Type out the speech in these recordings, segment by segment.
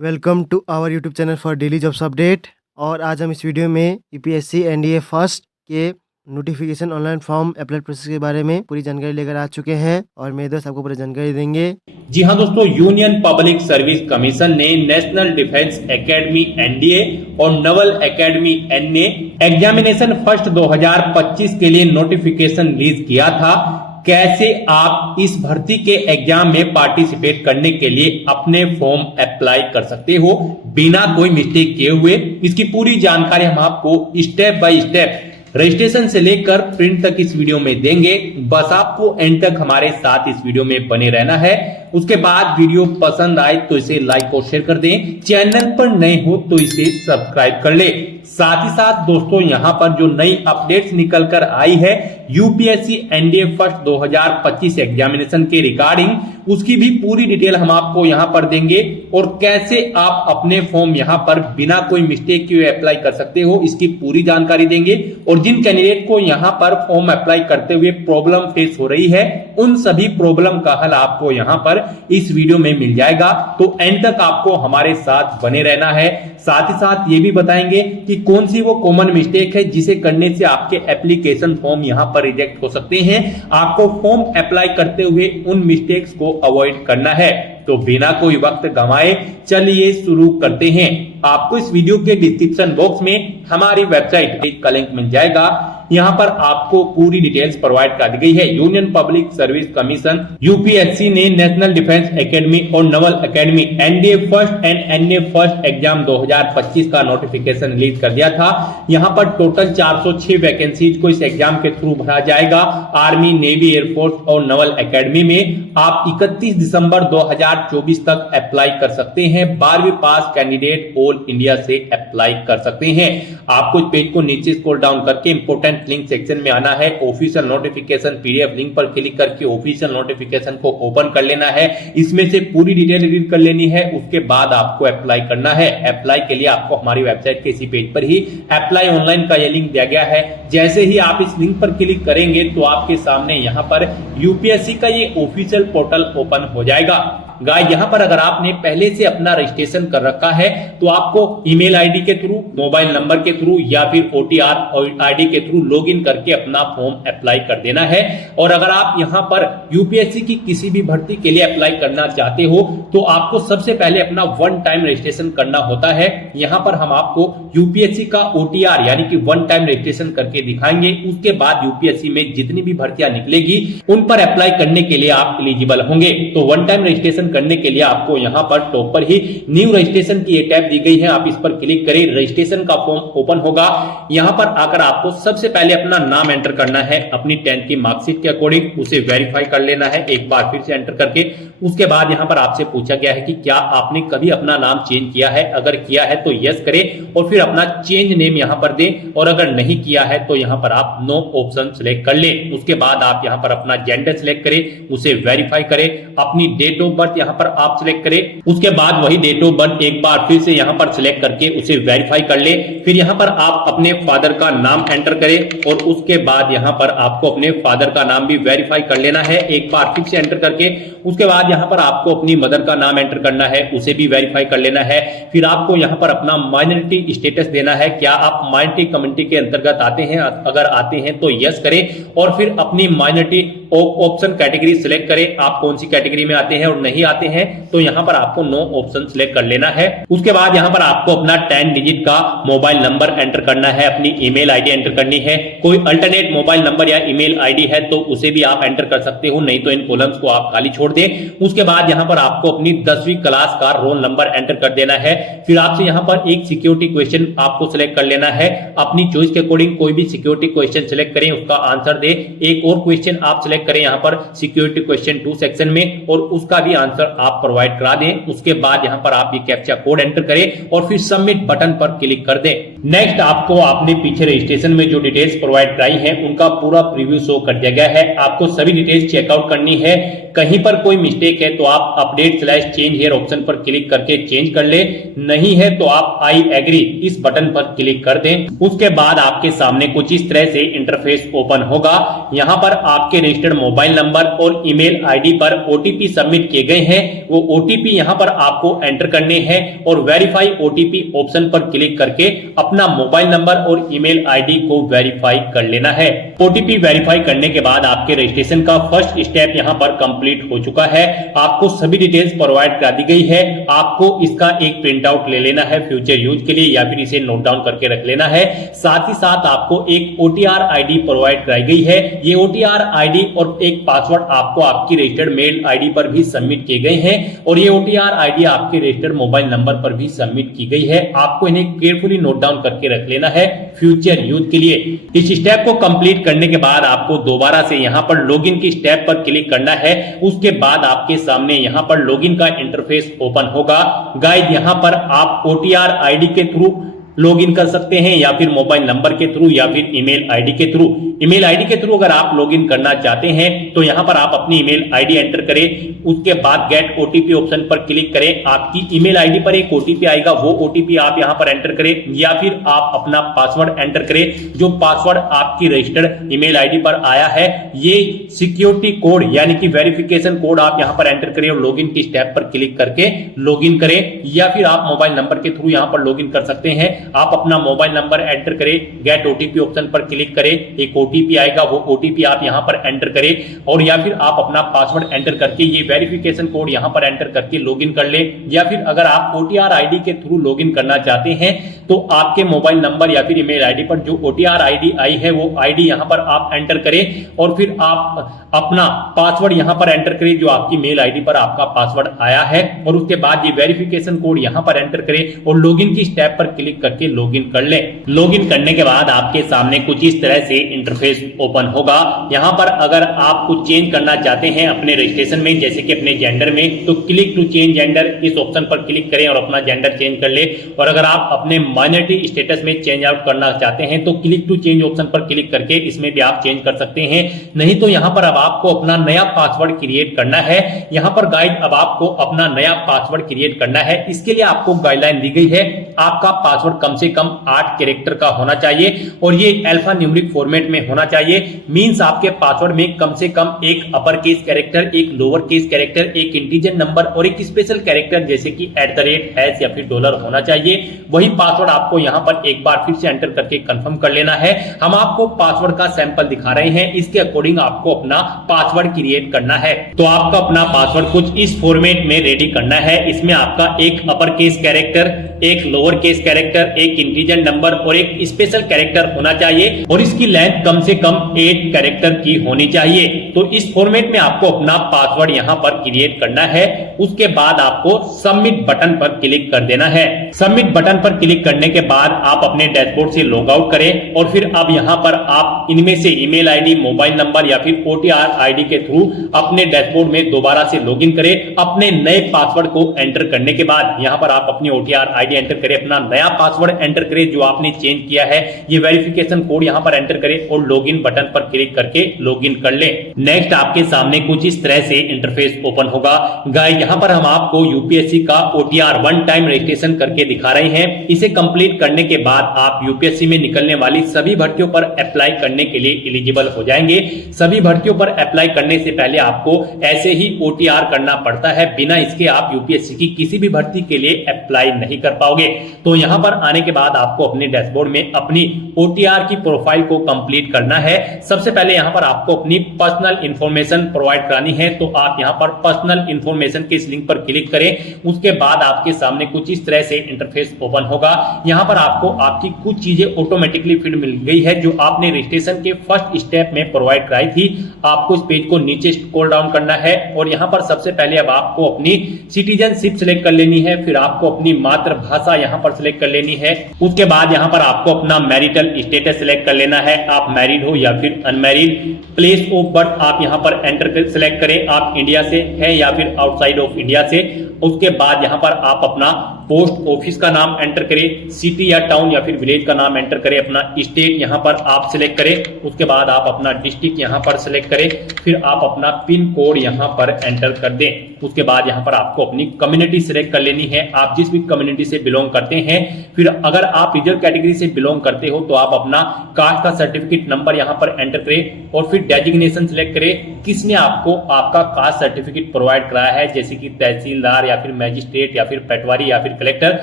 Welcome to our YouTube channel for daily jobs update. और आज हम इस वीडियो में यूपीएससी एनडीए फर्स्ट के notification online form apply process के बारे में पूरी जानकारी लेकर आ चुके हैं और मेरे दोस्त आपको पूरी जानकारी देंगे। जी हाँ दोस्तों, यूनियन पब्लिक सर्विस कमीशन ने नेशनल डिफेंस एकेडमी एनडीए और Naval Academy NA examination first 2025 के लिए नोटिफिकेशन रिलीज किया था। कैसे आप इस भर्ती के एग्जाम में पार्टिसिपेट करने के लिए अपने फॉर्म अप्लाई कर सकते हो बिना कोई मिस्टेक किए हुए, इसकी पूरी जानकारी हम आपको स्टेप बाय स्टेप रजिस्ट्रेशन से लेकर प्रिंट तक इस वीडियो में देंगे। बस आपको एंड तक हमारे साथ इस वीडियो में बने रहना है। उसके बाद वीडियो पसंद आए तो इसे लाइक और शेयर कर दें, चैनल पर नए हो तो इसे सब्सक्राइब कर ले। साथ ही साथ दोस्तों, यहां पर जो नई अपडेट्स निकल कर आई है यूपीएससी एनडीए फर्स्ट 2025 एग्जामिनेशन के रिगार्डिंग, उसकी भी पूरी डिटेल हम आपको यहां पर देंगे और कैसे आप अपने फॉर्म यहां पर बिना कोई मिस्टेक के अप्लाई कर सकते हो, इसकी पूरी जानकारी देंगे। और जिन कैंडिडेट को यहां पर फॉर्म अप्लाई करते हुए प्रॉब्लम फेस हो रही है, उन सभी प्रॉब्लम का हल आपको यहां पर इस वीडियो में मिल जाएगा। तो एंड तक आपको हमारे साथ बने रहना है। साथ ही साथ ये भी बताएंगे कि कौन सी वो कॉमन मिस्टेक है जिसे करने से आपके एप्लीकेशन फॉर्म यहां पर रिजेक्ट हो सकते हैं। आपको फॉर्म अप्लाई करते हुए उन मिस्टेक्स को अवॉइड करना है। तो बिना कोई वक्त गंवाए चलिए शुरू करते हैं। आपको इस वीडियो के डिस्क्रिप्शन बॉक्स में हमारी वेबसाइट का लिंक मिल जाएगा। यहां पर आपको पूरी डिटेल्स प्रोवाइड कर दी गई है। Union Public Service Commission UPSC ने नेशनल डिफेंस एकेडमी और Naval Academy NDA first and NA first exam 2025 का नोटिफिकेशन रिलीज कर दिया था। यहां पर टोटल 406 वैकेंसीज को इस एग्जाम के थ्रू भरा जाएगा। आर्मी, नेवी, एयरफोर्स और नवल एकेडमी में आप 31 दिसंबर 2024 तक अप्लाई कर सकते हैं। 12वीं पास कैंडिडेट ऑल इंडिया से अप्लाई कर सकते हैं। आपको इस पेज को नीचे स्क्रॉल डाउन करके इंपोर्टेंट लिंक सेक्शन में आना है। ऑफिशियल नोटिफिकेशन पीडीएफ लिंक पर क्लिक करके ऑफिशियल नोटिफिकेशन को ओपन कर लेना है। इसमें से पूरी डिटेल रीड कर लेनी है। उसके बाद आपको अप्लाई करना है। अप्लाई के लिए आपको हमारी वेबसाइट के इसी पेज पर ही अप्लाई ऑनलाइन का ये लिंक दिया गया है। जैसे ही आप इस लिंक पर क्लिक करेंगे तो आपके सामने यहां पर यूपीएससी का ये ऑफिशियल पोर्टल ओपन हो जाएगा। गाइस, यहां पर अगर आपने पहले से अपना रजिस्ट्रेशन कर रखा है तो आपको ईमेल आईडी के थ्रू, मोबाइल नंबर के थ्रू या फिर ओटीआर आईडी के थ्रू लॉगिन करके अपना फॉर्म अप्लाई कर देना है। और अगर आप यहां पर यूपीएससी की किसी भी भर्ती के लिए अप्लाई करना चाहते हो तो आपको सबसे पहले अपना वन टाइम रजिस्ट्रेशन करना होता है। यहां पर हम आपको यूपीएससी का ओटीआर यानी कि वन टाइम रजिस्ट्रेशन करके दिखाएंगे। उसके बाद यूपीएससी में जितनी भी भर्तियां निकलेगी उन पर अप्लाई करने के लिए आप एलिजिबल होंगे। तो वन टाइम रजिस्ट्रेशन करने के लिए आपको यहां पर टॉप पर ही न्यू रजिस्ट्रेशन की एक टैब दी गई है। आप इस पर क्लिक करें, रजिस्ट्रेशन का फॉर्म ओपन होगा। यहां पर आकर आपको सबसे पहले अपना नाम एंटर करना है। अपनी 10th की मार्कशीट के अकॉर्डिंग उसे वेरीफाई कर लेना है एक बार फिर से एंटर करके। उसके बाद यहां पर आपसे पूछा गया है कि क्या आपने कभी अपना नाम चेंज किया है। अगर किया है तो यस करें और फिर अपना चेंज नेम यहां पर दें। और अगर नहीं किया है तो यहां पर आप नो ऑप्शन सिलेक्ट कर लें। उसके बाद आप यहां पर अपना जेंडर सिलेक्ट करें, उसे वेरीफाई करें। अपनी डेट ऑफ बर्थ यहां पर आप सिलेक्ट करें। उसके बाद वही डेट ऑफ बर्थ एक बार फिर से यहां पर सिलेक्ट करके उसे वेरीफाई कर ले। फिर यहां पर आप अपने फादर का नाम एंटर करें और उसके बाद यहां पर आपको अपने फादर का नाम भी वेरीफाई कर लेना है एक बार फिर से एंटर करके। उसके बाद यहां पर आपको अपनी मदर का नाम एंटर करना है, उसे भी वेरीफाई कर लेना है। फिर आपको यहां पर अपना माइनॉरिटी स्टेटस देना है। क्या आप माइनॉरिटी कम्युनिटी के अंतर्गत आते हैं? अगर आते हैं तो यस करें और फिर अपनी माइनॉरिटी ऑप्शन कैटेगरी सिलेक्ट करें। आप कौन सी कैटेगरी में आते हैं और नहीं आते हैं तो यहां पर आपको नो ऑप्शन सिलेक्ट कर लेना है। उसके बाद यहां पर आपको अपना 10 डिजिट का मोबाइल नंबर एंटर करना है, अपनी ईमेल आईडी एंटर करनी है। कोई अल्टरनेट मोबाइल नंबर या ईमेल आईडी है तो उसे भी आप एंटर कर सकते हो, नहीं तो इन कॉलम्स को आप खाली छोड़ दें। उसके बाद यहां पर आपको अपनी 10वीं क्लास का रोल नंबर एंटर कर देना है। फिर आपसे यहां पर एक सिक्योरिटी क्वेश्चन आपको सिलेक्ट कर लेना है। अपनी चॉइस के अकॉर्डिंग कोई भी सिक्योरिटी क्वेश्चन सिलेक्ट करें, उसका आंसर दे। एक और क्वेश्चन आप सिलेक्ट करें यहां पर सिक्योरिटी क्वेश्चन 2 सेक्शन में और उसका भी आंसर आप प्रोवाइड करा दें। उसके बाद यहां पर आप ये कैप्चा कोड एंटर करें और फिर सबमिट बटन पर क्लिक कर दें। नेक्स्ट आपको आपने पीछे रजिस्ट्रेशन में जो डिटेल्स प्रोवाइड कराई है उनका पूरा प्रीव्यू शो कर दिया गया है। आपको सभी डिटेल्स चेकआउट करनी है। कहीं पर कोई मिस्टेक है तो आप अपडेट/चेंज हियर ऑप्शन पर क्लिक करके चेंज कर ले, नहीं है तो आप आई एग्री इस बटन पर क्लिक कर दें। उसके बाद आपके सामने कुछ इस तरह से इंटरफेस ओपन होगा। यहां पर आपके रजिस्टर्ड मोबाइल नंबर और ईमेल आईडी पर ओटीपी सबमिट किए गए हैं, वो ओटीपी यहां पर आपको एंटर करने हैं और वेरीफाई ओटीपी ऑप्शन पर क्लिक करके अपना मोबाइल नंबर और ईमेल आईडी को वेरीफाई कर लेना है। ओटीपी वेरीफाई करने के बाद आपके रजिस्ट्रेशन का फर्स्ट स्टेप यहां पर कंप्लीट हो चुका है। आपको सभी डिटेल्स प्रोवाइड करा दी गई है। आपको इसका एक प्रिंट आउट ले लेना है फ्यूचर यूज के लिए, या फिर इसे नोट डाउन करके रख लेना है। साथ ही साथ आपको एक ओटीआर आईडी प्रोवाइड कराई गई है। ये ओटीआर आईडी और एक पासवर्ड आपको आपकी रजिस्टर्ड मेल आईडी पर भी सबमिट किए गए हैं और ये ओटीआर आईडी आपके रजिस्टर्ड मोबाइल नंबर पर भी सबमिट की गई है। आपको इन्हें केयरफुली नोट डाउन करके रख लेना है फ्यूचर यूज के लिए। इस स्टेप को कंप्लीट करने के बाद आपको दोबारा से यहां पर लॉगिन की स्टेप पर क्लिक करना है। उसके बाद आपके सामने यहां पर लॉगिन का इंटरफेस ओपन होगा। गाइस, यहां पर आप ओटीआर आईडी के थ्रू लॉगिन कर सकते हैं या फिर मोबाइल नंबर के थ्रू या फिर ईमेल आईडी के थ्रू। ईमेल आईडी के थ्रू अगर आप लॉगिन करना चाहते हैं तो यहां पर आप अपनी ईमेल आईडी एंटर करें। उसके बाद गेट ओटीपी ऑप्शन पर क्लिक करें। आपकी ईमेल आईडी पर एक ओटीपी आएगा, वो ओटीपी आप यहां पर एंटर करें या फिर आप अपना पासवर्ड एंटर करें। जो पासवर्ड आपकी रजिस्टर्ड ईमेल आईडी पर आया है, ये सिक्योरिटी कोड यानी कि वेरिफिकेशन कोड आप यहां पर एंटर करें और लॉगिन की स्टेप पर क्लिक करके लॉगिन करें, या फिर आप मोबाइल नंबर के थ्रू यहां पर लॉगिन कर सकते हैं। आप अपना मोबाइल नंबर एंटर करें, गेट ओटीपी ऑप्शन पर क्लिक करें, एक ओटीपी आएगा, वो ओटीपी आप यहां पर एंटर करें, और या फिर आप अपना पासवर्ड एंटर करके ये वेरिफिकेशन कोड यहां पर एंटर करके लॉगिन कर ले। या फिर अगर आप ओटीआर आईडी के थ्रू लॉगिन करना चाहते हैं तो आपके मोबाइल नंबर या फिर ईमेल आईडी पर जो ओटीआर आईडी आई है वो आईडी यहां पर आप एंटर करें और फिर आप अपना पासवर्ड यहां पर एंटर करें जो आपकी मेल आईडी पर आपका पासवर्ड आया है, और उसके बाद ये वेरिफिकेशन कोड यहां पर एंटर करें और लॉगिन की स्टेप पर क्लिक करके लॉगिन कर ले। लॉगिन करने के बाद आपके सामने कुछ इस तरह से इंटरफेस ओपन होगा। यहां पर अगर आप कुछ चेंज करना चाहते हैं अपने रजिस्ट्रेशन में, जैसे कि अपने जेंडर में, तो क्लिक टू चेंज जेंडर इस ऑप्शन पर क्लिक करें और अपना जेंडर चेंज कर ले। और अगर आप अपने माइनॉरिटी स्टेटस में चेंज आउट करना चाहते हैं तो क्लिक टू चेंज ऑप्शन पर क्लिक करके इसमें भी आप चेंज कर सकते हैं। नहीं तो यहां पर अब आपको अपना नया पासवर्ड क्रिएट करना है। यहां पर गाइड अब आपको अपना नया पासवर्ड क्रिएट करना है। इसके लिए आपको गाइडलाइन दी गई है, आपका पासवर्ड कम से कम 8 कैरेक्टर का होना चाहिए और ये अल्फा न्यूमेरिक फॉर्मेट में होना चाहिए। मींस आपके पासवर्ड में कम से कम एक अपर केस कैरेक्टर, एक लोअर केस कैरेक्टर, एक इंटीजर नंबर और एक स्पेशल कैरेक्टर जैसे कि @ या फिर डॉलर होना चाहिए। वही पासवर्ड आपको यहां पर एक बार फिर से एंटर करके कंफर्म कर लेना है। हम आपको पासवर्ड का सैंपल दिखा रहे हैं, इसके अकॉर्डिंग आपको अपना पासवर्ड क्रिएट करना है। तो आपका अपना पासवर्ड कुछ इस फॉर्मेट में रेडी करना है। इसमें आपका एक अपर केस कैरेक्टर, एक लोअर केस कैरेक्टर, एक इंटीजर नंबर और एक स्पेशल कैरेक्टर होना चाहिए और इसकी लेंथ कम से कम 8 कैरेक्टर की होनी चाहिए। तो इस फॉर्मेट में आपको अपना पासवर्ड यहां पर क्रिएट करना है। उसके बाद आपको सबमिट बटन पर क्लिक कर देना है। सबमिट बटन पर क्लिक करने के बाद आप अपने डैशबोर्ड से लॉग आउट करें और फिर अब यहां पर आप इनमें से ईमेल आईडी, मोबाइल नंबर या फिर ओटीआर आईडी के थ्रू अपने डैशबोर्ड में दोबारा से लॉगिन करें। अपने नए पासवर्ड को एंटर करने के बाद यहां पर आप अपनी ओटीआर आईडी एंटर करें, अपना नया पासवर्ड एंटर करें जो आपने चेंज किया है, ये वेरिफिकेशन कोड यहां पर एंटर करें और लॉगिन बटन पर क्लिक करके लॉगिन कर लें। नेक्स्ट आपके सामने कुछ इस तरह से इंटरफेस ओपन होगा। गाइस, यहां पर हम आपको यूपीएससी का ओटीआर वन टाइम रजिस्ट्रेशन करके दिखा रहे हैं। इसे कंप्लीट करने के बाद आप यूपीएससी में निकलने वाली सभी भर्तियों पर अप्लाई करने के लिए एलिजिबल हो जाएंगे। सभी भर्तियों पर अप्लाई करने से पहले आपको ऐसे ही ओटीआर करना पड़ता है, बिना इसके आप यूपीएससी की किसी भी भर्ती के लिए अप्लाई नहीं कर पाओगे। तो यहां पर आने के बाद आपको अपने डैशबोर्ड में अपनी ओटीआर की प्रोफाइल को कंप्लीट करना है। सबसे पहले यहां पर आपको अपनी पर्सनल इंफॉर्मेशन प्रोवाइड करानी है, तो आप यहां पर पर्सनल इंफॉर्मेशन के इस लिंक पर क्लिक करें। उसके बाद आपके सामने कुछ इस तरह से इंटरफेस ओपन होगा। यहां पर आपको आपकी कुछ चीजें ऑटोमेटिकली फिट मिल गई है जो आपने रजिस्ट्रेशन के फर्स्ट स्टेप में प्रोवाइड कराई थी। आपको इस पेज को नीचे स्क्रॉल डाउन करना है और यहां पर सबसे पहले अब आपको अपनी सिटीजनशिप सिलेक्ट कर लेनी है, फिर आपको अपनी मातृभाषा यहां पर सिलेक्ट कर लेनी है। उसके बाद यहां पर आपको अपना मैरिटल स्टेटस सिलेक्ट कर लेना है, आप मैरिड हो या फिर अनमैरिड। प्लेस ऑफ बर्थ आप यहां पर एंटर कर सिलेक्ट करें, आप इंडिया से है या फिर आउटसाइड ऑफ इंडिया से। उसके बाद यहाँ पर आप अपना पोस्ट ऑफिस का नाम एंटर करें, सिटी या टाउन या फिर विलेज का नाम एंटर करें, अपना स्टेट यहाँ पर आप सिलेक्ट करें, उसके बाद आप अपना डिस्ट्रिक्ट यहाँ पर सिलेक्ट करें, फिर आप अपना पिन कोड यहाँ पर एंटर कर दें। उसके बाद यहाँ पर आपको अपनी कम्युनिटी सिलेक्ट कर लेनी है, आप जिस भी कम्युनिटी से बिलोंग करते हैं। फिर अगर आप रिजर्व कैटेगरी से बिलोंग करते हो तो आप अपना कास्ट का सर्टिफिकेट नंबर यहाँ पर एंटर करें और फिर डेजिग्नेशन सिलेक्ट करें, किसने आपको आपका कास्ट सर्टिफिकेट प्रोवाइड कराया है, जैसे कि तहसीलदार या फिर मैजिस्ट्रेट या फिर पटवारी या फिर कलेक्टर।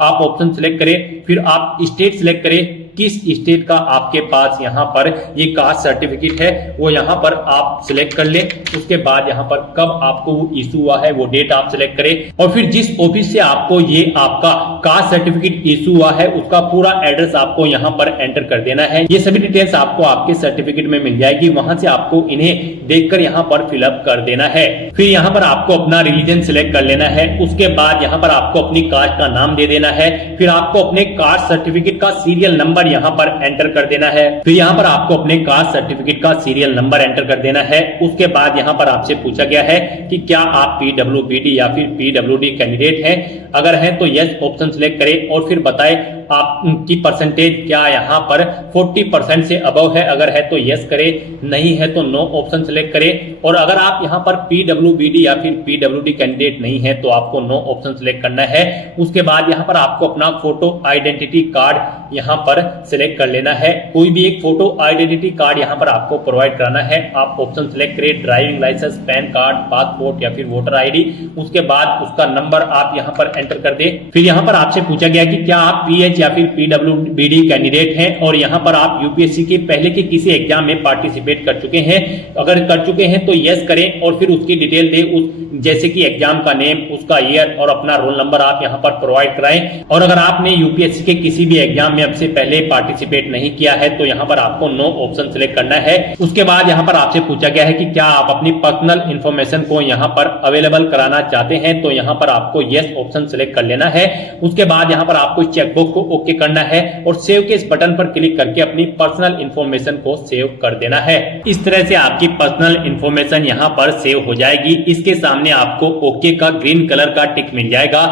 आप ऑप्शन सिलेक्ट करें, फिर आप स्टेट सिलेक्ट करें, किस स्टेट का आपके पास यहाँ पर ये कास्ट सर्टिफिकेट है वो यहाँ पर आप सिलेक्ट कर लें। उसके बाद यहाँ पर कब आपको वो इशू हुआ है वो डेट आप सिलेक्ट करें और फिर जिस ऑफिस से आपको ये आपका कास्ट सर्टिफिकेट इशू हुआ है उसका पूरा एड्रेस आपको यहाँ पर एंटर कर देना है। ये सभी डिटेल्स आपको आपके सर्टिफिकेट में मिल जाएगी, वहां से आपको इन्हें देखकर यहाँ पर फिलअप कर देना है। फिर यहाँ पर आपको अपना रिलीजन सिलेक्ट कर लेना है, उसके बाद यहाँ पर आपको अपनी कास्ट का नाम दे देना है, फिर आपको अपने कास्ट सर्टिफिकेट का सीरियल नंबर यहाँ पर एंटर कर देना है, फिर यहाँ पर आपको अपने कास्ट सर्टिफिकेट का सीरियल नंबर एंटर कर देना है। उसके बाद यहाँ पर आपसे पूछा गया है कि क्या आप पीडब्ल्यूबीडी या फिर पीडब्ल्यूडी कैंडिडेट हैं, अगर हैं तो यस ऑप्शन सिलेक्ट करें और फिर बताएं आपकी परसेंटेज क्या यहाँ पर 40% से अबव है, अगर है तो यस करें, नहीं है तो नो ऑप्शन सिलेक्ट करें। और अगर आप यहाँ पर पीडब्ल्यूबीडी या फिर पीडब्ल्यूडी कैंडिडेट नहीं है तो आपको नो ऑप्शन सिलेक्ट करना है। उसके बाद यहाँ पर आपको अपना फोटो आइडेंटिटी कार्ड यहाँ पर सिलेक्ट कर लेना है, कोई भी एक फोटो आइडेंटिटी कार्ड यहाँ पर आपको प्रोवाइड कराना है। आप ऑप्शन सिलेक्ट करें, driving licence, PAN card, passport या फिर वोटर आईडी। उसके बाद उसका नंबर आप यहाँ पर एंटर कर दे। फिर यहाँ पर आपसे पूछा गया कि क्या आप पीएच या फिर पीडब्ल्यूबीडी कैंडिडेट हैं और यहाँ पर आप यूपीएससी के पहले के किसी एग्जाम में पार्टिसिपेट कर चुके हैं, अगर कर चुके हैं तो यस करें और फिर उसकी डिटेल दे, जैसे कि एग्जाम का नेम, उसका ईयर और अपना रोल नंबर आप यहाँ पर प्रोवाइड कराएं। और अगर आपने यूपीएससी के किसी भी एग्जाम में अब से पहले पार्टिसिपेट नहीं किया है तो यहाँ पर आपको नो ऑप्शन सिलेक्ट करना है। उसके बाद यहाँ पर आपसे पूछा गया है कि क्या आप अपनी पर्सनल इंफॉर्मेशन को यहाँ पर अवेलेबल कराना चाहते हैं, तो यहाँ पर आपको यस ऑप्शन सिलेक्ट कर लेना है। उसके बाद यहाँ पर आपको चेकबॉक्स को ओके करना है और सेव के इस बटन पर क्लिक करके अपनी पर्सनल इंफॉर्मेशन को सेव कर देना है। इस तरह से आपकी पर्सनल इंफॉर्मेशन यहाँ पर सेव हो जाएगी। इसके सामने आपको ओके का ग्रीन कलर का टिक मिल जाएगा।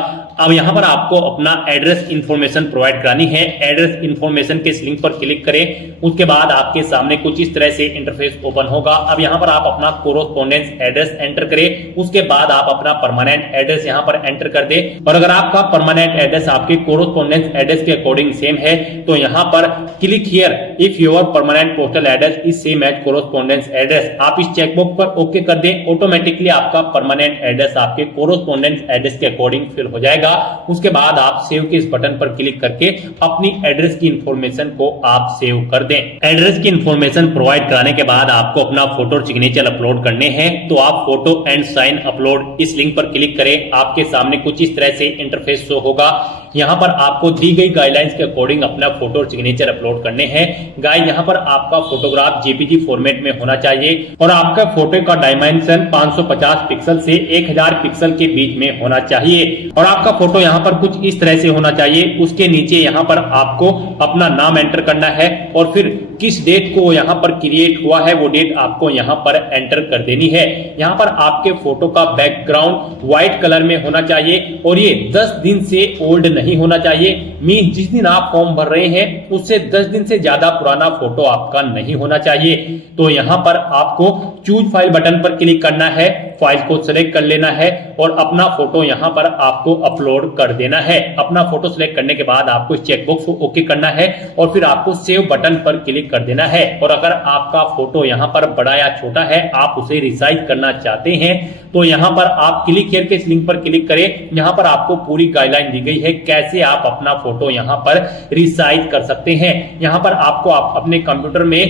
अब यहाँ पर आपको अपना एड्रेस इंफॉर्मेशन प्रोवाइड करानी है। एड्रेस इंफॉर्मेशन के इस लिंक पर क्लिक करें, उसके बाद आपके सामने कुछ इस तरह से इंटरफेस ओपन होगा। अब यहाँ पर आप अपना कोरोस्पोंडेंस एड्रेस एंटर करें, उसके बाद आप अपना परमानेंट एड्रेस यहाँ पर एंटर कर दें। और अगर आपका परमानेंट एड्रेस आपके कोरोस्पोंडेंस एड्रेस के अकॉर्डिंग सेम है तो यहाँ पर click here if your permanent postal address is same as correspondence address, आप इस चेकबॉक्स पर ओके कर दें। ऑटोमेटिकली आपका परमानेंट एड्रेस आपके कोरोस्पोंडेंस एड्रेस के अकॉर्डिंग फिल हो जाएगा। उसके बाद आप सेव के इस बटन पर क्लिक करके अपनी एड्रेस की इंफॉर्मेशन को आप सेव कर दें। एड्रेस की इंफॉर्मेशन प्रोवाइड कराने के बाद आपको अपना फोटो और सिग्नेचर अपलोड करने हैं, तो आप फोटो एंड साइन अपलोड इस लिंक पर क्लिक करें। आपके सामने कुछ इस तरह से इंटरफेस शो होगा। यहाँ पर आपको दी गई गाइडलाइंस के अकॉर्डिंग अपना फोटो और सिग्नेचर अपलोड करने हैं। गाइस, यहाँ पर आपका फोटोग्राफ जेपीजी फॉर्मेट में होना चाहिए और आपका फोटो का डायमेंशन 550 पिक्सल से 1000 पिक्सल के बीच में होना चाहिए और आपका फोटो यहाँ पर कुछ इस तरह से होना चाहिए। उसके नीचे यहाँ पर आपको अपना नाम एंटर करना है और फिर किस डेट को यहाँ पर क्रिएट हुआ है वो डेट आपको यहाँ पर एंटर कर देनी है। यहाँ पर आपके फोटो का बैकग्राउंड व्हाइट कलर में होना चाहिए और ये 10 दिन से ओल्ड नहीं होना चाहिए। मीन जिस दिन आप फॉर्म भर रहे हैं उससे 10 दिन से ज्यादा पुराना फोटो आपका नहीं होना चाहिए। तो यहाँ पर आपको चूज फाइल बटन पर क्लिक करना है, फाइल को सिलेक्ट कर लेना है और अपना फोटो यहाँ पर आपको अपलोड कर देना है। अपना फोटो सिलेक्ट करने के बाद आपको चेकबॉक्स को ओके करना है और फिर आपको सेव बटन पर क्लिक कर देना है। और अगर आपका फोटो यहाँ पर बड़ा या छोटा है, आप उसे रिसाइज करना चाहते हैं, तो यहाँ पर आप क्लिक हियर के इस लिंक पर क्लिक करें। यहाँ पर आपको पूरी गाइडलाइन दी गई है कैसे आप अपना फोटो यहाँ पर रिसाइज कर सकते हैं। यहाँ पर आपको अपने कंप्यूटर में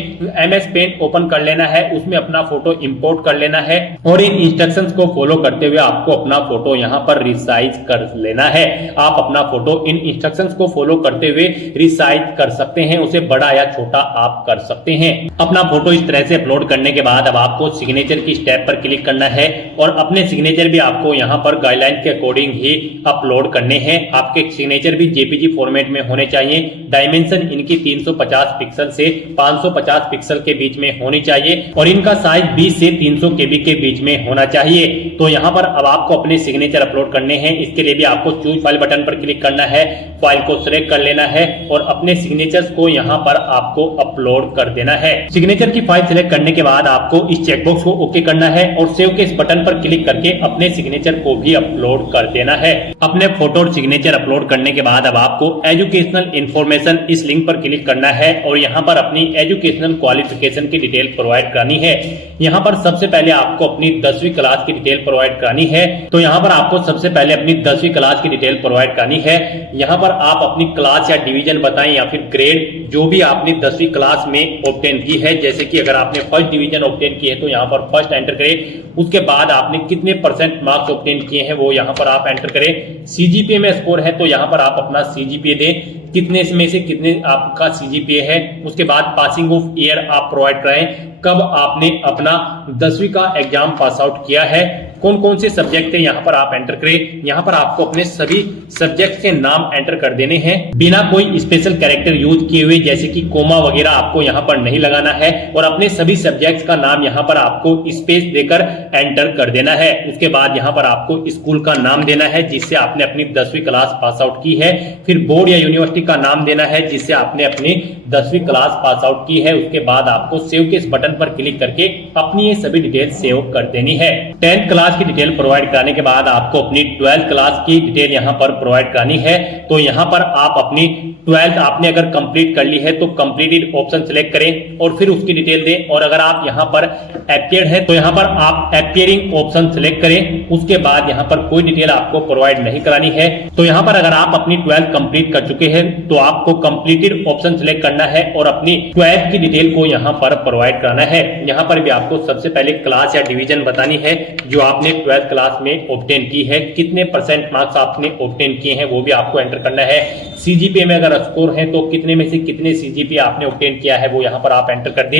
MS पेंट ओपन कर लेना है, उसमें अपना फोटो इंपोर्ट कर लेना है और इन इंस्ट्रक्शंस को फॉलो करते हुए आपको अपना फोटो यहाँ पर रिसाइज कर लेना है। आप अपना फोटो इन इंस्ट्रक्शंस को फॉलो करते हुए रिसाइज कर सकते हैं, उसे बड़ा या छोटा आप आप कर सकते हैं। अपना फोटो इस तरह से अपलोड करने के बाद अब आपको सिग्नेचर की स्टेप पर क्लिक करना है और अपने सिग्नेचर भी आपको यहाँ पर गाइडलाइन के अकॉर्डिंग ही अपलोड करने हैं। आपके सिग्नेचर भी जेपीजी फॉर्मेट में होने चाहिए। डायमेंशन इनकी 350 पिक्सल से 550 पिक्सल के बीच में होनी चाहिए और इनका साइज 20 से 300 केबी के बीच में होना चाहिए। तो यहाँ पर अब आपको अपने सिग्नेचर अपलोड करने हैं। इसके लिए भी आपको चूज फाइल बटन पर क्लिक करना है, फाइल को सिलेक्ट कर लेना है और अपने सिग्नेचर्स को यहाँ पर आपको अपलोड कर देना है। सिग्नेचर की फाइल सिलेक्ट करने के बाद आपको इस चेकबॉक्स को ओके करना है और सेव के इस बटन पर क्लिक करके अपने सिग्नेचर को भी अपलोड कर देना है। अपने फोटो और सिग्नेचर अपलोड करने के बाद अब आपको एजुकेशनल इंफॉर्मेशन इस लिंक पर क्लिक करना है और यहाँ पर अपनी एजुकेशनल क्वालिफिकेशन की डिटेल प्रोवाइड करानी है। यहाँ पर सबसे पहले आपको अपनी 10वीं क्लास की डिटेल प्रोवाइड करानी है। तो यहाँ पर आपको सबसे पहले अपनी 10वीं क्लास की डिटेल प्रोवाइड करानी है। यहाँ पर आप अपनी क्लास या डिवीजन बताएं या फिर ग्रेड जो भी आपने 10वीं क्लास में ऑब्टेन की है। जैसे कि अगर आपने फर्स्ट डिवीजन ऑब्टेन की है तो यहाँ पर फर्स्ट एंटर करें। उसके बाद आपने कितने % मार्क्स ऑब्टेन किए हैं वो यहाँ पर आप एंटर करें। सीजीपीए में स्कोर है तो यहाँ पर आप अपना सीजीपीए दें, कितने में से कितने आपका सीजीपीए है। उसके बाद पासिंग ऑफ ईयर आप प्रोवाइड कराएं, कब आपने अपना 10वीं का एग्जाम पास आउट किया है, कौन कौन से सब्जेक्ट है यहाँ पर आप एंटर करें। यहाँ पर आपको अपने सभी सब्जेक्ट के नाम एंटर कर देने हैं बिना कोई स्पेशल कैरेक्टर यूज किए हुए, जैसे कि कोमा वगैरह आपको यहाँ पर नहीं लगाना है और अपने सभी सब्जेक्ट्स का नाम यहाँ पर आपको स्पेस देकर एंटर कर देना है। उसके बाद यहाँ पर आपको स्कूल का नाम देना है जिससे आपने अपनी 10वीं क्लास पास आउट की है। फिर बोर्ड या यूनिवर्सिटी का नाम देना है जिससे आपने अपनी 10वीं क्लास पास आउट की है। उसके बाद आपको सेव के इस बटन पर क्लिक करके अपनी ये सभी डिटेल सेव कर देनी है। 10th क्लास की डिटेल प्रोवाइड कराने के बाद आपको अपनी 12th क्लास की डिटेल यहाँ पर प्रोवाइड करानी है। तो यहाँ पर आप अपनी 12th आपने अगर कंप्लीट कर ली है तो कंप्लीटेड ऑप्शन सिलेक्ट करें और फिर उसकी डिटेल दें। और अगर आप यहाँ पर अपीयर्ड है तो यहाँ पर आप अपीयरिंग ऑप्शन सिलेक्ट करें। उसके बाद यहाँ पर कोई डिटेल आपको प्रोवाइड नहीं करानी है। तो यहाँ पर अगर आप अपनी 12th कंप्लीट कर चुके हैं तो आपको कंप्लीटेड ऑप्शन सिलेक्ट करना है और अपनी 12th की डिटेल को यहाँ पर प्रोवाइड कराना है। यहाँ पर भी आपको सबसे पहले क्लास या डिवीजन बतानी है जो आपने 12th क्लास में ऑब्टेन की है, कितने % मार्क्स आपने ऑब्टेन किए हैं वो भी आपको एंटर करना है। सीजीपीए में अगर स्कोर है तो कितने में से कितने सीजीपीए आपने ऑब्टेन किया है वो यहाँ पर आप एंटर कर दे।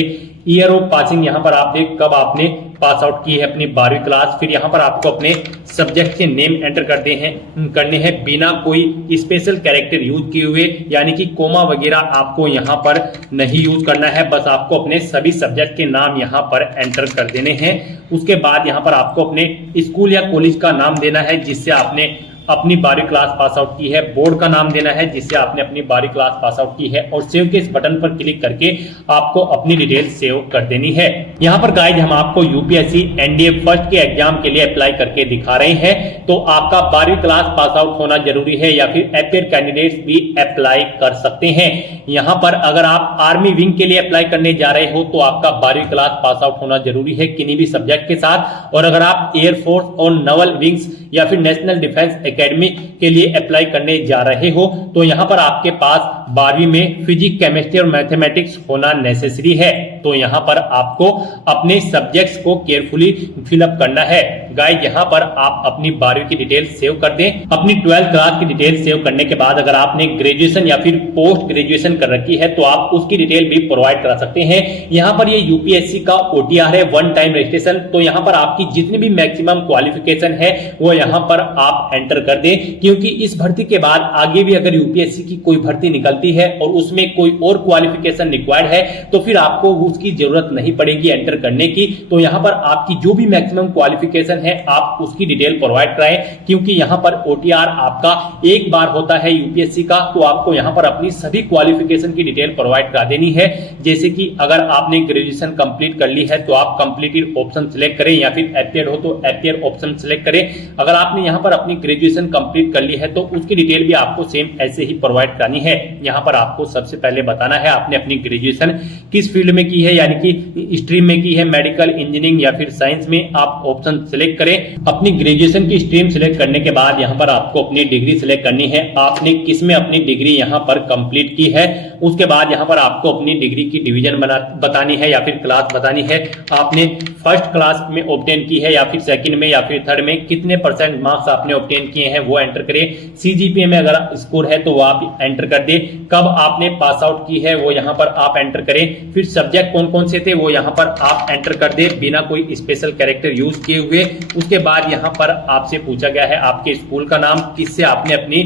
ईयर ऑफ पासिंग यहाँ पर आप देख कब आपने पास आउट की है अपनी 12वीं क्लास। फिर यहाँ पर आपको अपने सब्जेक्ट के नेम एंटर करने हैं बिना कोई स्पेशल कैरेक्टर यूज किए हुए, यानी कि कोमा वगैरह आपको यहाँ पर नहीं यूज करना है। बस आपको अपने सभी सब्जेक्ट के नाम यहाँ पर एंटर कर देने हैं। उसके बाद यहाँ पर आपको अपने स्कूल या कॉलेज का नाम देना है जिससे आपने अपनी 12वीं क्लास पास आउट की है। बोर्ड का नाम देना है जिससे आपने अपनी 12वीं क्लास पास आउट की है और सेव के इस बटन पर क्लिक करके आपको अपनी डिटेल सेव कर देनी है। यहाँ पर गाइज हम आपको यूपीएससी एनडीए फर्स्ट के एग्जाम के लिए अप्लाई करके दिखा रहे हैं। तो आपका 12वीं क्लास पास आउट होना जरूरी है या फिर अपीयर कैंडिडेट्स भी अप्लाई कर सकते हैं। यहाँ पर अगर आप आर्मी विंग के लिए अप्लाई करने जा रहे हो तो आपका 12वीं क्लास पास आउट होना जरूरी है किन्हीं भी सब्जेक्ट के साथ। और अगर आप एयरफोर्स और नवल विंग्स या फिर नेशनल डिफेंस एकेडमी के लिए अप्लाई करने जा रहे हो तो यहाँ पर आपके पास 12वीं में फिजिक्स, केमिस्ट्री और मैथमेटिक्स होना नेसेसरी है। तो यहाँ पर आपको अपने सब्जेक्ट्स को केयरफुली फिलअप करना है। गाइस यहाँ पर आप अपनी 12वीं की डिटेल सेव कर दें। अपनी 12th क्लास की डिटेल सेव करने के बाद अगर आपने ग्रेजुएशन या फिर पोस्ट ग्रेजुएशन कर रखी है तो आप उसकी डिटेल भी प्रोवाइड करा सकते हैं। यहाँ पर ये यूपीएससी का ओटीआर है, वन टाइम रजिस्ट्रेशन। तो यहाँ पर आपकी जितनी भी मैक्सिमम क्वालिफिकेशन है वो यहाँ पर आप एंटर कर दें, क्योंकि इस भर्ती के बाद आगे भी अगर यूपीएससी की कोई भर्ती निकलती है और उसमें कोई और क्वालिफिकेशन रिक्वायर्ड है तो फिर आपको उसकी जरूरत नहीं पड़ेगी एंटर करने की। तो यहाँ पर आपकी जो भी मैक्सिमम क्वालिफिकेशन है आप उसकी डिटेल प्रोवाइड कराएं, क्योंकि यहाँ पर ओटीआर आपका एक बार होता है यूपीएससी का। तो आपको यहाँ पर अपनी सभी क्वालिफिकेशन की डिटेल प्रोवाइड करा देनी है। जैसे कि अगर आपने ग्रेजुएशन कंप्लीट कर ली है तो आप कंप्लीटेड ऑप्शन सिलेक्ट करें या फिर अपीयर हो तो अपीयर ऑप्शन सिलेक्ट करें। अगर आपने यहाँ पर अपनी ग्रेजुएशन कंप्लीट कर ली है तो उसकी डिटेल भी आपको सेम ऐसे ही प्रोवाइड करानी है। यहाँ पर आपको सबसे पहले बताना है आपने अपनी ग्रेजुएशन किस फील्ड में की है, यानी कि स्ट्रीम में की है, मेडिकल, इंजीनियरिंग या फिर साइंस में। आप ऑप्शन सिलेक्ट करें। अपनी ग्रेजुएशन की स्ट्रीम सिलेक्ट करने के बाद यहाँ पर आपको अपनी डिग्री सिलेक्ट करनी है। आपने किस में अपनी डिग्री यहाँ पर कंप्लीट की है उसके बाद यहाँ पर आपको अपनी डिग्री की डिवीजन बतानी है या फिर क्लास बतानी है। आपने फर्स्ट क्लास में ऑब्टेन की है या फिर सेकंड में या फिर थर्ड में, कितने % मार्क्स आपने ऑब्टेन किए हैं वो एंटर करें। सीजीपीए में अगर स्कोर है तो वो आप एंटर कर दे। कब आपने पास आउट की है वो यहाँ पर आप एंटर करें। फिर सब्जेक्ट कौन कौन से थे वो यहाँ पर आप एंटर कर दे बिना कोई स्पेशल कैरेक्टर यूज किए हुए। उसके बाद यहाँ पर आपसे पूछा गया है आपके स्कूल का नाम, किससे आपने अपनी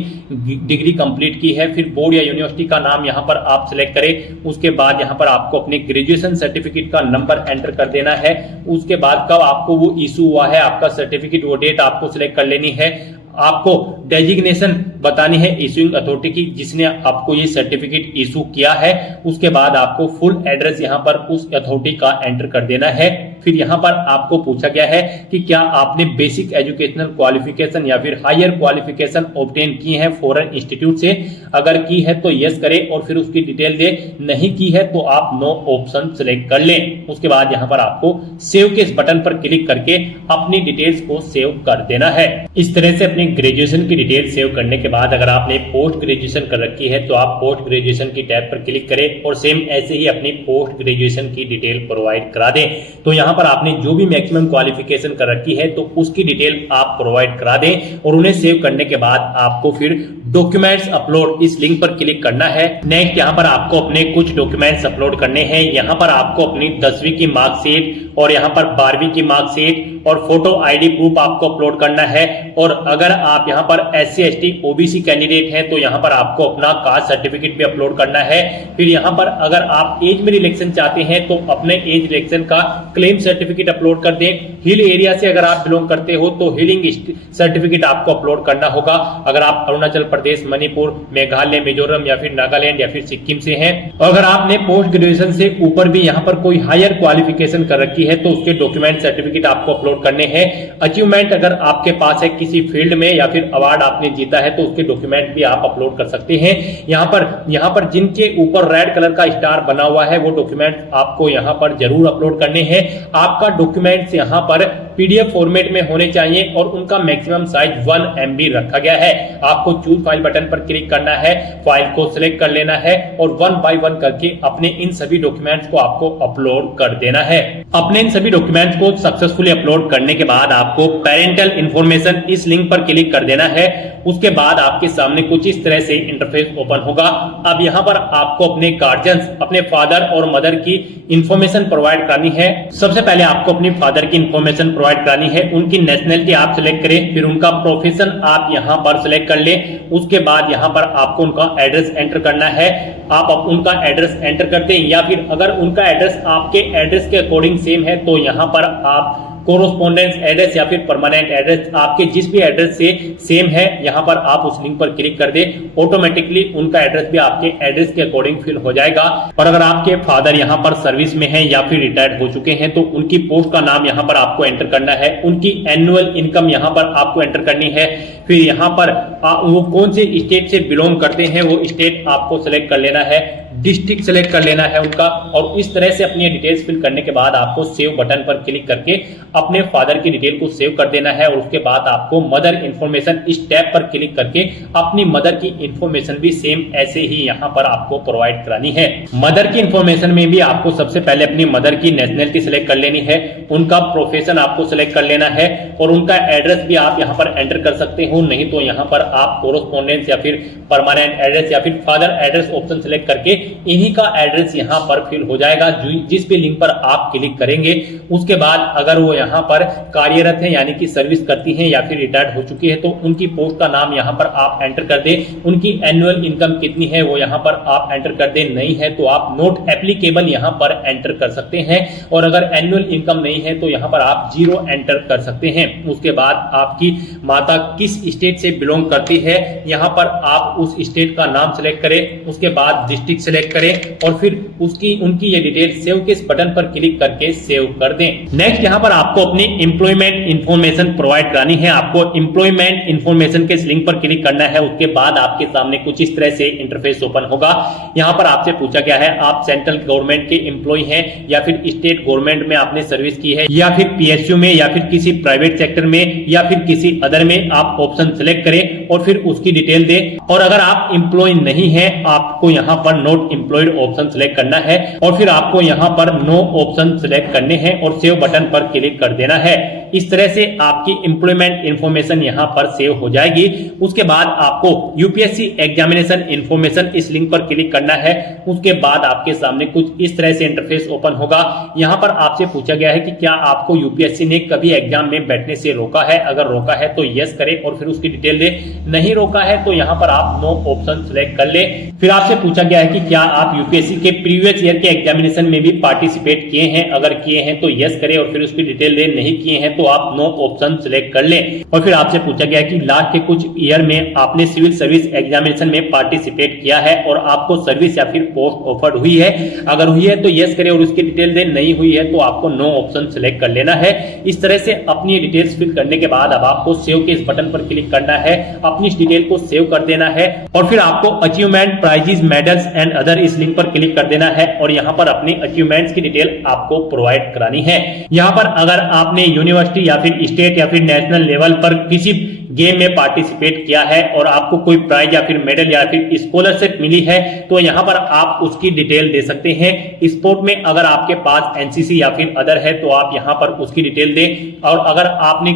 डिग्री कंप्लीट की है। फिर बोर्ड या यूनिवर्सिटी का नाम यहाँ पर आप सिलेक्ट करें। उसके बाद यहाँ पर आपको अपने ग्रेजुएशन सर्टिफिकेट का नंबर एंटर कर देना है। उसके बाद कब आपको वो इशू हुआ है आपका सर्टिफिकेट, वो डेट आपको सिलेक्ट कर लेनी है। आपको डेजिग्नेशन बतानी है इशूइंग अथॉरिटी की जिसने आपको ये सर्टिफिकेट इशू किया है। उसके बाद आपको फुल एड्रेस यहाँ पर उस अथॉरिटी का एंटर कर देना है। फिर यहाँ पर आपको पूछा गया है कि क्या आपने बेसिक एजुकेशनल क्वालिफिकेशन या फिर हायर क्वालिफिकेशन ऑब्टेन की है फॉरेन इंस्टीट्यूट से। अगर की है तो यस करें और फिर उसकी डिटेल दे, नहीं की है तो आप नो ऑप्शन सिलेक्ट कर लें। उसके बाद यहाँ पर आपको सेव के इस बटन पर क्लिक करके अपनी डिटेल्स को सेव कर देना है। इस तरह से अपनी ग्रेजुएशन की डिटेल सेव करने के बाद अगर आपने पोस्ट ग्रेजुएशन कर रखी है तो आप पोस्ट ग्रेजुएशन की टैब पर क्लिक करें और सेम ऐसे ही अपनी पोस्ट ग्रेजुएशन की डिटेल प्रोवाइड करा दें। तो यहाँ पर आपने जो भी मैक्सिमम क्वालिफिकेशन कर रखी है तो उसकी डिटेल आप प्रोवाइड करा दें और उन्हें सेव करने के बाद आपको फिर डॉक्यूमेंट्स अपलोड इस लिंक पर क्लिक करना है। नेक्स्ट यहाँ पर आपको अपने कुछ डॉक्यूमेंट्स अपलोड करने हैं। यहाँ पर आपको अपनी 10वीं की मार्कशीट और यहाँ पर 12वीं की मार्कशीट और फोटो आईडी प्रूफ आपको अपलोड करना है। और अगर आप यहाँ पर SC ST OBC कैंडिडेट हैं तो यहाँ पर आपको अपना कास्ट सर्टिफिकेट भी अपलोड करना है। फिर यहाँ पर अगर आप एज में रिलेक्शन चाहते हैं तो अपने एज रिलेक्शन का क्लेम सर्टिफिकेट अपलोड कर दें। हिल एरिया से अगर आप बिलोंग करते हो तो हिलिंग सर्टिफिकेट आपको अपलोड करना होगा। अगर आप अरुणाचल प्रदेश, मणिपुर, मेघालय, मिजोरम या फिर नागालैंड या फिर सिक्किम से हैं और अगर आपने पोस्ट ग्रेजुएशन से ऊपर भी यहाँ पर कोई हायर क्वालिफिकेशन कर रखी है तो उसके डॉक्यूमेंट सर्टिफिकेट आपको अपलोड करने हैं। अचीवमेंट अगर आपके पास है किसी फील्ड में या फिर अवार्ड आपने जीता है तो उसके डॉक्यूमेंट भी आप अपलोड कर सकते हैं। यहाँ पर जिनके ऊपर रेड कलर का स्टार बना हुआ है वो डॉक्यूमेंट आपको यहाँ पर जरूर अपलोड करने हैं। आपका डॉक्यूमेंट्स यहाँ पर PDF फॉर्मेट में होने चाहिए और उनका मैक्सिमम साइज 1 MB रखा गया है। आपको चूज फाइल बटन पर क्लिक करना है, फाइल को सिलेक्ट कर लेना है और 1 बाय 1 करके अपने इन सभी डॉक्यूमेंट्स को आपको अपलोड कर देना है। अपने इन सभी डॉक्यूमेंट्स को सक्सेसफुली अपलोड करने के बाद आपको पेरेंटल इंफॉर्मेशन इस लिंक पर क्लिक कर देना है। उसके बाद आपके सामने कुछ इस तरह से इंटरफेस ओपन होगा। अब यहाँ पर आपको अपने गार्जियंस, अपने फादर और मदर की इंफॉर्मेशन प्रोवाइड करनी है। सबसे पहले आपको अपनी फादर की इंफॉर्मेशन प्रोवाइड करानी है। उनकी नेशनलिटी आप सिलेक्ट करें, फिर उनका प्रोफेशन आप यहाँ पर सिलेक्ट कर लें। उसके बाद यहाँ पर आपको उनका एड्रेस एंटर करना है। आप उनका एड्रेस एंटर कर दें या फिर अगर उनका एड्रेस आपके एड्रेस के अकॉर्डिंग सेम है तो यहाँ पर आप कोरोस्पोंडेंस एड्रेस या फिर परमानेंट एड्रेस आपके जिस भी एड्रेस से सेम है यहाँ पर आप उस लिंक पर क्लिक कर दे। ऑटोमेटिकली उनका एड्रेस भी आपके एड्रेस के अकॉर्डिंग फिल हो जाएगा। और अगर आपके फादर यहाँ पर सर्विस में हैं या फिर रिटायर्ड हो चुके हैं तो उनकी पोस्ट का नाम यहाँ पर आपको एंटर करना है। उनकी एनुअल इनकम यहाँ पर आपको एंटर करनी है। फिर यहाँ पर वो कौन से स्टेट से बिलोंग करते हैं वो स्टेट आपको सिलेक्ट कर लेना है, डिस्ट्रिक्ट सेलेक्ट कर लेना है उनका। और इस तरह से अपनी डिटेल्स फिल करने के बाद आपको सेव बटन पर क्लिक करके अपने फादर की डिटेल को सेव कर देना है। और उसके बाद आपको मदर इंफॉर्मेशन इस टैब पर क्लिक करके अपनी मदर की इंफॉर्मेशन भी सेम ऐसे ही यहाँ पर आपको प्रोवाइड करानी है। मदर की इंफॉर्मेशन में भी आपको सबसे पहले अपनी मदर की नेशनलिटी सिलेक्ट कर लेनी है, उनका प्रोफेशन आपको सिलेक्ट कर लेना है और उनका एड्रेस भी आप यहाँ पर एंटर कर सकते हो। नहीं तो यहाँ पर आप कोरोस्पोंडेंस या फिर परमानेंट एड्रेस या फिर फादर एड्रेस ऑप्शन सिलेक्ट करके इन्हीं का एड्रेस यहाँ पर फिल हो जाएगा जिस भी लिंक पर आप क्लिक करेंगे। उसके बाद अगर वो यहाँ पर कार्यरत है यानी कि सर्विस करती हैं या फिर रिटायर्ड हो चुकी है तो उनकी पोस्ट का नाम यहाँ पर आप एंटर कर दें। उनकी एनुअल इनकम कितनी है वो यहाँ पर आप एंटर कर दें। नहीं है तो आप नॉट एप्लीकेबल यहाँ पर एंटर कर सकते हैं और अगर एनुअल इनकम नहीं है तो यहाँ पर आप 0 एंटर कर सकते हैं। उसके बाद आपकी माता किस स्टेट से बिलोंग करती है यहाँ पर आप उस स्टेट का नाम सिलेक्ट करें। उसके बाद डिस्ट्रिक्ट सिलेक्ट करें और फिर उनकी ये डिटेल सेव के इस बटन पर क्लिक करके सेव कर दें। नेक्स्ट यहाँ पर आपको अपनी एम्प्लॉयमेंट इंफॉर्मेशन प्रोवाइड करानी है। आपको एम्प्लॉयमेंट इंफॉर्मेशन के इस लिंक पर क्लिक करना है। उसके बाद आपके सामने कुछ इस तरह से इंटरफेस ओपन होगा। यहाँ पर आपसे पूछा गया है आप सेंट्रल गवर्नमेंट के एम्प्लॉय हैं या फिर स्टेट गवर्नमेंट में आपने सर्विस की है या फिर PSU में या फिर किसी प्राइवेट सेक्टर में या फिर किसी अदर में, आप ऑप्शन सिलेक्ट करें और फिर उसकी डिटेल दे। और अगर आप एम्प्लॉय नहीं है, आपको यहाँ पर नॉट एम्प्लॉयड ऑप्शन सिलेक्ट करना है और फिर आपको यहाँ पर नो ऑप्शन सिलेक्ट करने हैं और सेव बटन पर क्लिक कर देना है। इस तरह से आपकी एम्प्लॉयमेंट इंफॉर्मेशन यहाँ पर सेव हो जाएगी। उसके बाद आपको यूपीएससी एग्जामिनेशन इंफॉर्मेशन इस लिंक पर क्लिक करना है। उसके बाद आपके सामने कुछ इस तरह से इंटरफेस ओपन होगा। यहाँ पर आपसे पूछा गया है कि क्या आपको यूपीएससी ने कभी एग्जाम में बैठने से रोका है। अगर रोका है तो यस करें और फिर उसकी डिटेल दे। नहीं रोका है तो यहाँ पर आप नो ऑप्शन सिलेक्ट कर ले। फिर आपसे पूछा गया है कि क्या आप यूपीएससी के प्रीवियस ईयर के एग्जामिनेशन में भी पार्टिसिपेट किए हैं। अगर किए हैं तो यस करें और फिर उसकी डिटेल दे। नहीं किए हैं तो आप नो ऑप्शन सिलेक्ट कर ले। और फिर आपसे पूछा गया है कि लास्ट के कुछ ईयर में आपने सिविल सर्विस एग्जामिनेशन में पार्टिसिपेट किया है और आपको सर्विस या फिर पोस्ट ऑफर्ड हुई है। अगर हुई है तो यस करें और उसकी डिटेल दे। नहीं हुई है तो आपको नो ऑप्शन सिलेक्ट कर लेना है। इस तरह से अपनी डिटेल्स फिल करने के बाद अब आपको सेव के इस बटन पर क्लिक करना है। अपनी इस डिटेल को सेव कर देना है और फिर आपको achievement, prizes, medals and other इस लिंक पर क्लिक कर देना है और यहाँ पर अपनी अचीवमेंट्स की डिटेल आपको प्रोवाइड करानी है। यहाँ पर अगर आपने यूनिवर्सिटी या फिर स्टेट या फिर नेशनल लेवल पर किसी गेम में पार्टिसिपेट किया है और आपको कोई प्राइज या फिर मेडल या फिर स्कॉलरशिप मिली है तो यहाँ पर आप उसकी डिटेल दे सकते हैं। स्पोर्ट में अगर आपके पास एनसीसी या फिर अदर है तो आप यहाँ पर उसकी डिटेल दें। और अगर आपने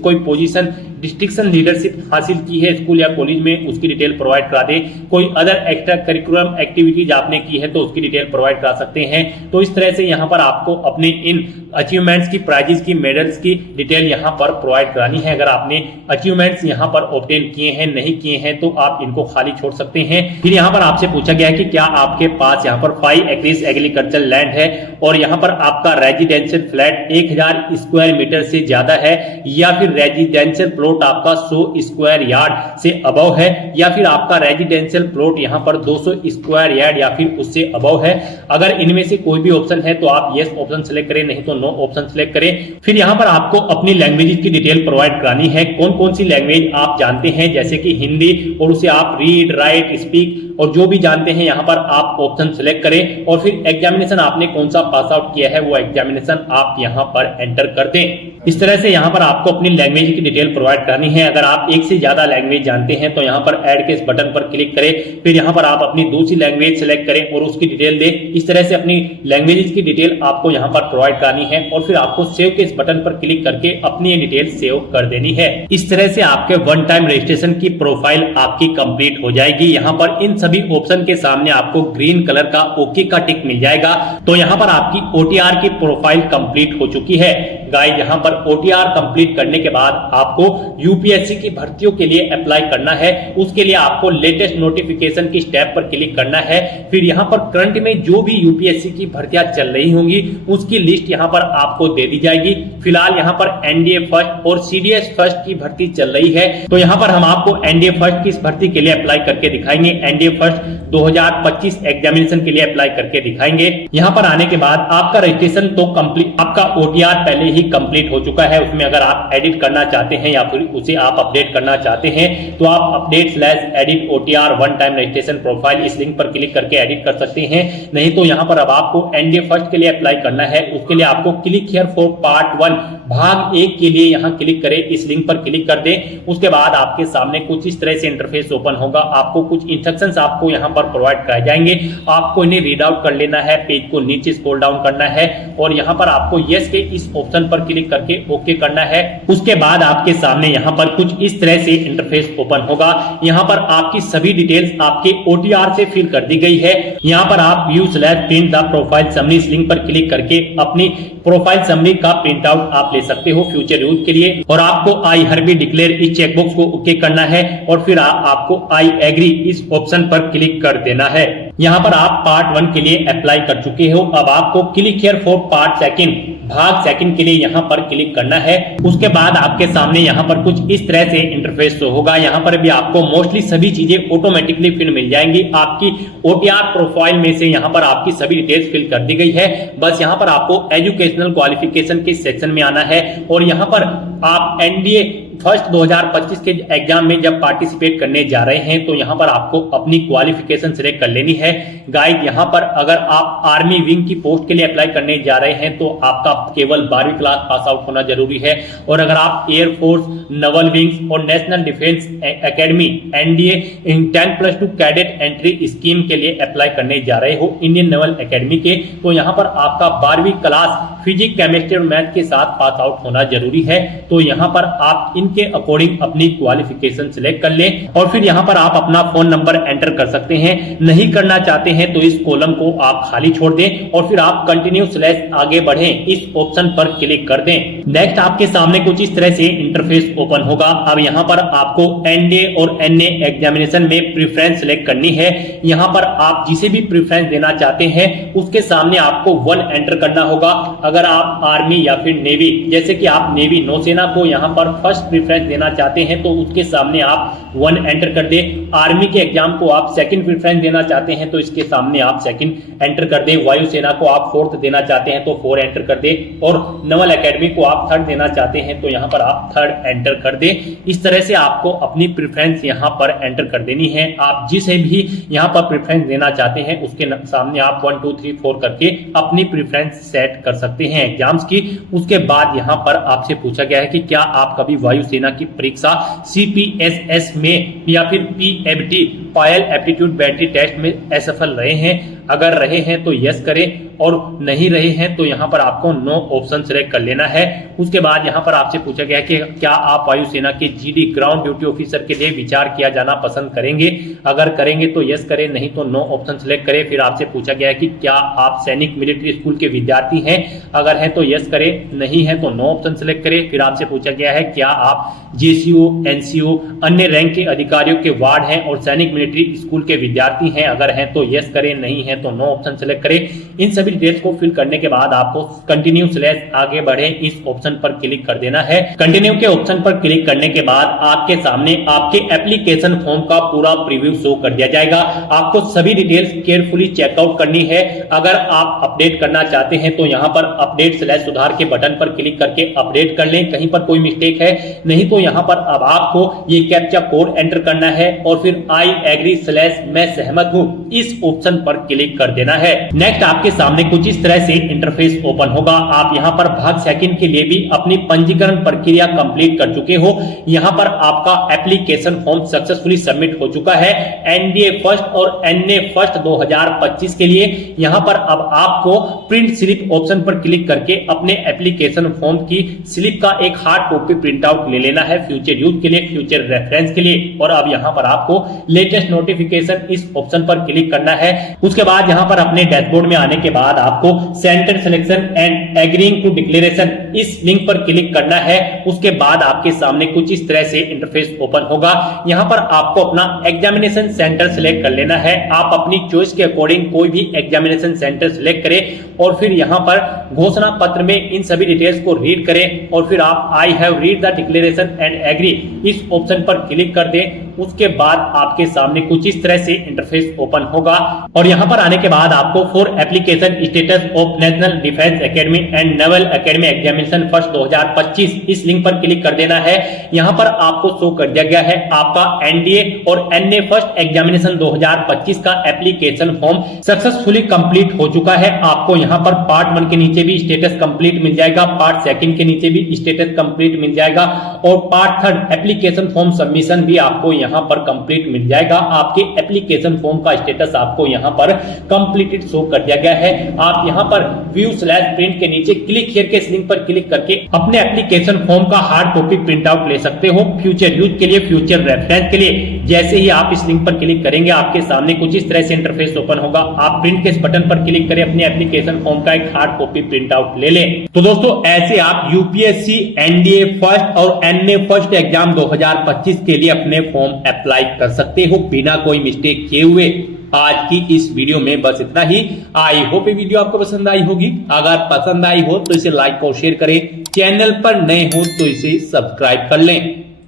कोई पोजीशन डिस्ट्रिक्शन लीडरशिप हासिल की है स्कूल या कॉलेज में, उसकी डिटेल प्रोवाइड करा दें। कोई अदर एक्स्ट्रा करिकुलम एक्टिविटीज आपने की है तो उसकी डिटेल प्रोवाइड करा सकते हैं। तो इस तरह से यहाँ पर आपको अपने इन अचीवमेंट्स की, प्राइजेस की, मेडल्स की डिटेल यहाँ पर प्रोवाइड करानी है। अगर आपने अचीवमेंट्स यहाँ पर ऑब्टेन किए हैं, नहीं किए हैं तो आप इनको खाली छोड़ सकते हैं। फिर यहाँ पर आपसे पूछा गया है कि क्या आपके पास यहाँ पर 5 एकड़्स एग्रीकल्चर लैंड है और यहाँ पर आपका रेजिडेंशियल फ्लैट 1000 स्क्वायर मीटर से ज्यादा है या फिर रेजिडेंशियल प्लॉट आपका 100 स्क्वायर यार्ड से अबव है या फिर आपका रेजिडेंशियल प्लॉट यहाँ पर 200 स्क्वायर यार्ड या फिर उससे अबव है। अगर इनमें से कोई भी ऑप्शन है तो आप यस ऑप्शन सेलेक्ट करें, नहीं तो नो ऑप्शन सेलेक्ट करें। फिर यहाँ पर आपको अपनी लैंग्वेज की डिटेल प्रोवाइड करानी है। कौन कौन सी लैंग्वेज आप जानते हैं, जैसे कि हिंदी, और उसे आप रीड, राइट, स्पीक और जो भी जानते हैं यहाँ पर आप ऑप्शन सिलेक्ट करें और फिर एग्जामिनेशन आपने कौन सा पास आउट किया है वो एग्जामिनेशन आप यहाँ पर एंटर कर दें। इस तरह से यहाँ पर आपको अपनी लैंग्वेज की डिटेल प्रोवाइड करानी है। अगर आप एक से ज्यादा लैंग्वेज जानते हैं तो यहाँ पर ऐड के इस बटन पर क्लिक करें। फिर यहाँ पर आप अपनी दूसरी लैंग्वेज सिलेक्ट करें और उसकी डिटेल दें। इस तरह से अपनी लैंग्वेज की डिटेल आपको यहाँ पर प्रोवाइड करानी है और फिर आपको सेव के इस बटन पर क्लिक करके अपनी ये डिटेल सेव कर देनी है। इस तरह से आपके वन टाइम रजिस्ट्रेशन की प्रोफाइल आपकी कंप्लीट हो जाएगी। यहाँ पर इन सभी ऑप्शन के सामने आपको ग्रीन कलर का ओके का टिक मिल जाएगा। तो यहाँ पर आपकी ओटीआर की प्रोफाइल कंप्लीट हो चुकी है। गाइस, यहाँ पर ओटीआर कंप्लीट करने के बाद आपको यूपीएससी की भर्तियों के लिए अप्लाई करना है। उसके लिए आपको लेटेस्ट नोटिफिकेशन की स्टेप पर क्लिक करना है। फिर यहाँ पर करंट में जो भी यूपीएससी की भर्तियां चल रही होंगी उसकी लिस्ट यहाँ पर आपको दे दी जाएगी। फिलहाल यहाँ पर एनडीए फर्स्ट और सीडीएस फर्स्ट की भर्ती चल रही है, तो यहाँ पर हम आपको एनडीए फर्स्ट की इस भर्ती के लिए अप्लाई करके दिखाएंगे। एनडीए फर्स्ट 2025 एग्जामिनेशन के लिए अप्लाई करके दिखाएंगे। यहाँ पर आने के बाद आपका रजिस्ट्रेशन तो कंप्लीट, आपका ओटीआर पहले ही कंप्लीट हो चुका है। उसमें अगर आप एडिट करना चाहते हैं या फिर उसे आप अपडेट करना चाहते हैं तो आप update edit OTR one time registration profile इस लिंक पर क्लिक करके एडिट कर सकते हैं। नहीं तो यहाँ पर अब आपको एनडीए फर्स्ट के लिए अप्लाई करना है। उसके लिए आपको क्लिक हियर फॉर पार्ट 1 भाग 1 के लिए यहाँ क्लिक करें, इस लिंक पर क्लिक कर दें। उसके बाद आपके सामने कुछ इस तरह से इंटरफेस ओपन होगा। आपको कुछ इंस्ट्रक्शंस आपको यहाँ पर प्रोवाइड कराए जाएंगे। आपको इन्हें रीड आउट कर लेना है, पेज को नीचे स्क्रॉल डाउन करना है और यहाँ पर आपको यस के इस ऑप्शन पर क्लिक करके ओके करना है। उसके बाद आपके सामने यहाँ पर कुछ इस तरह से इंटरफेस ओपन होगा। यहाँ पर आपकी सभी डिटेल्स आपके ओटीआर से फिल कर दी गई है। यहाँ पर आप व्यू/प्रिंट द प्रोफाइल समरी इस लिंक पर क्लिक करके अपनी प्रोफाइल समरी का प्रिंट आउट आप ले सकते हो फ्यूचर यूज के लिए। और आपको आई हरबी डिक्लेयर इस चेकबॉक्स को ओके करना है और फिर आपको आई एग्री इस ऑप्शन पर क्लिक कर देना है। यहाँ पर आप पार्ट 1 के लिए अप्लाई कर चुके हो। अब आपको क्लिक हियर फॉर पार्ट 2 भाग 2 के लिए यहाँ पर क्लिक करना है। उसके बाद आपके सामने यहाँ पर कुछ इस तरह से इंटरफेस होगा। यहाँ पर भी आपको मोस्टली सभी चीजें ऑटोमेटिकली फिल मिल जाएंगी। आपकी ओटीआर प्रोफाइल में से यहाँ पर आपकी सभी डिटेल्स फिल कर दी गई है। बस यहाँ पर आपको एजुकेशनल क्वालिफिकेशन के सेक्शन में आना है और यहाँ पर आप एनडीए फर्स्ट 2025 के एग्जाम में जब पार्टिसिपेट करने जा रहे हैं तो यहाँ पर आपको अपनी क्वालिफिकेशन सिलेक्ट कर लेनी है। गाइड यहाँ पर अगर आप आर्मी विंग की पोस्ट के लिए अप्लाई करने जा रहे हैं तो आपका केवल 12वीं क्लास पास आउट होना जरूरी है। और अगर आप एयरफोर्स, नवल विंग्स और national Defence Academy NDA in 10+2 cadet entry scheme के लिए अप्लाई करने जा रहे हो इंडियन नेवल एकेडमी के, तो यहाँ पर आपका 12वीं क्लास फिजिक्स, केमिस्ट्री और मैथ के साथ पास आउट होना जरूरी है। तो यहाँ पर आप इनके अकॉर्डिंग अपनी क्वालिफिकेशन सिलेक्ट कर लें और फिर यहाँ पर आप अपना फोन नंबर एंटर कर सकते हैं। नहीं करना चाहते हैं तो इस कॉलम को आप खाली छोड़ दें और फिर आप कंटिन्यू स्लैश आगे बढ़ें इस ऑप्शन पर क्लिक कर दें। नेक्स्ट आपके सामने कुछ इस तरह से इंटरफेस ओपन होगा। अब यहाँ पर आपको एनडीए और एनए एग्जामिनेशन में प्रेफरेंस सिलेक्ट करनी है। यहाँ पर आप जिसे भी प्रेफरेंस देना चाहते हैं उसके सामने आपको 1 एंटर करना होगा। अगर आप आर्मी या फिर नेवी, जैसे कि आप नेवी नौसेना को यहाँ पर फर्स्ट प्रेफरेंस देना चाहते हैं तो उसके सामने आप 1 एंटर कर दे। आर्मी के एग्जाम को आप सेकंड प्रेफरेंस देना चाहते हैं तो इसके सामने आप सेकंड एंटर कर दे। वायुसेना को आप 4th देना चाहते हैं तो 4 एंटर कर दे और नवल एकेडमी को आप 3rd देना चाहते हैं तो यहाँ पर आप 3rd एंटर कर दे। इस तरह से आपको अपनी प्रेफरेंस यहाँ पर एंटर कर देनी है। आप जिसे भी यहाँ पर प्रेफरेंस देना चाहते हैं उसके सामने आप 1 2 3 4 करके अपनी प्रेफरेंस सेट कर सकते हैं एग्जाम्स की। उसके बाद यहाँ पर आपसे पूछा गया है कि क्या आप कभी वायुसेना की परीक्षा सीपीएसएस में या फिर पीएफटी पायल एप्टीट्यूड बैटरी टेस्ट में असफल रहे हैं। अगर रहे हैं तो यस करें और नहीं रहे हैं तो यहाँ पर आपको नो ऑप्शन सिलेक्ट कर लेना है। उसके बाद यहाँ पर आपसे पूछा गया है कि क्या आप वायुसेना के जीडी ग्राउंड ड्यूटी ऑफिसर के लिए विचार किया जाना पसंद करेंगे। अगर करेंगे तो यस करें, नहीं तो नो ऑप्शन सिलेक्ट करें। फिर आपसे पूछा गया है कि क्या आप सैनिक मिलिट्री स्कूल के विद्यार्थी हैं। अगर हैं तो यस करें, नहीं है तो नो ऑप्शन सिलेक्ट करें। फिर आपसे पूछा गया है क्या आप जेसीओ, एनसीओ, अन्य रैंक के अधिकारियों के वार्ड हैं और सैनिक मिलिट्री स्कूल के विद्यार्थी हैं। अगर हैं तो यस करें, नहीं है तो नो ऑप्शन सिलेक्ट करें। इन सभी डिटेल्स को फिल करने के बाद आपको कंटिन्यू स्लैश आगे बढ़े इस ऑप्शन पर क्लिक कर देना है। कंटिन्यू के ऑप्शन पर क्लिक करने के बाद आपके सामने आपके एप्लीकेशन फॉर्म का पूरा प्रीव्यू शो कर दिया जाएगा। आपको सभी डिटेल्स केयरफुली चेकआउट करनी है। अगर आप अपडेट करना चाहते हैं तो यहाँ पर अपडेट स्लैश सुधार के बटन पर क्लिक करके अपडेट कर लें। कहीं पर कोई मिस्टेक है नहीं तो यहाँ पर अब आपको ये कैप्चा कोड एंटर करना है और फिर आई एग्री स्लैश मैं सहमत हूं इस ऑप्शन पर क्लिक कर देना है। नेक्स्ट आपके सामने कुछ इस तरह से इंटरफेस ओपन होगा। आप यहाँ पर भाग सेकंड के लिए भी अपनी पंजीकरण प्रक्रिया कंप्लीट कर चुके हो। यहाँ पर आपका एप्लीकेशन फॉर्म सक्सेसफुली सबमिट हो चुका है एनडीए फर्स्ट और एनए फर्स्ट 2025 के लिए। यहाँ पर अब आपको प्रिंट स्लिप ऑप्शन पर क्लिक करके अपने एप्लीकेशन फॉर्म की स्लिप का एक हार्ड कॉपी प्रिंट आउट ले लेना है फ्यूचर यूज के लिए, फ्यूचर रेफरेंस के लिए। और अब यहाँ पर आपको लेटेस्ट नोटिफिकेशन इस ऑप्शन पर क्लिक करना है। उसके बाद यहाँ पर अपने डैशबोर्ड में आने के बाद आपको centre selection and agreeing to declaration इस लिंक पर क्लिक करना है। उसके बाद आपके सामने कुछ इस तरह से इंटरफेस ओपन होगा। यहाँ पर आपको अपना एग्जामिनेशन सेंटर सिलेक्ट कर लेना है। आप अपनी चॉइस के अकॉर्डिंग कोई भी एग्जामिनेशन सेंटर सिलेक्ट करें और फिर यहाँ पर घोषणा पत्र में इन सभी डिटेल्स को रीड करें और फिर आप I have read the declaration and agree इस ऑप्शन पर क्लिक कर दें। उसके बाद आपके सामने कुछ इस तरह से इंटरफेस ओपन होगा और यहाँ पर आने के बाद आपको for application status of national Defence academy and naval academy examination first 2025 इस लिंक पर क्लिक कर देना है। यहाँ पर आपको शो कर दिया गया है आपका एनडीए और एनए फर्स्ट एग्जामिनेशन 2025 का एप्लीकेशन फॉर्म सक्सेसफुली कंप्लीट हो चुका है। आपको यहाँ पर पार्ट 1 के नीचे भी स्टेटस कंप्लीट मिल जाएगा, पार्ट 2 के नीचे भी स्टेटस कंप्लीट मिल जाएगा और पार्ट 3 एप्लीकेशन फॉर्म सबमिशन भी आपको यहाँ पर कंप्लीट मिल जाएगा। आपके एप्लीकेशन फॉर्म का स्टेटस आपको यहाँ पर कंप्लीटेड शो कर दिया गया है। आप यहाँ पर व्यू स्लैश प्रिंट के नीचे क्लिक हियर के इस लिंक पर क्लिक करके अपने एप्लीकेशन फॉर्म का हार्ड कॉपी प्रिंट आउट ले सकते हो फ्यूचर यूज के लिए, फ्यूचर रेफरेंस के लिए। जैसे ही आप इस लिंक पर क्लिक करेंगे आपके सामने कुछ इस तरह से इंटरफेस ओपन होगा। आप प्रिंट के इस बटन पर क्लिक करें, अपने एप्लीकेशन फॉर्म का एक हार्ड कॉपी प्रिंट आउट ले लें। तो दोस्तों ऐसे आप यूपीएससी एनडीए फर्स्ट और एनए फर्स्ट एग्जाम 2025 के लिए अपने फॉर्म अप्लाई कर सकते हो बिना कोई मिस्टेक किए हुए। आज की इस वीडियो में बस इतना ही। आई होप ये वीडियो आपको पसंद आई होगी। अगर पसंद आई हो तो इसे लाइक और शेयर करें। चैनल पर नए हो तो इसे सब्सक्राइब कर लें।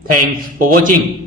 Thanks for watching.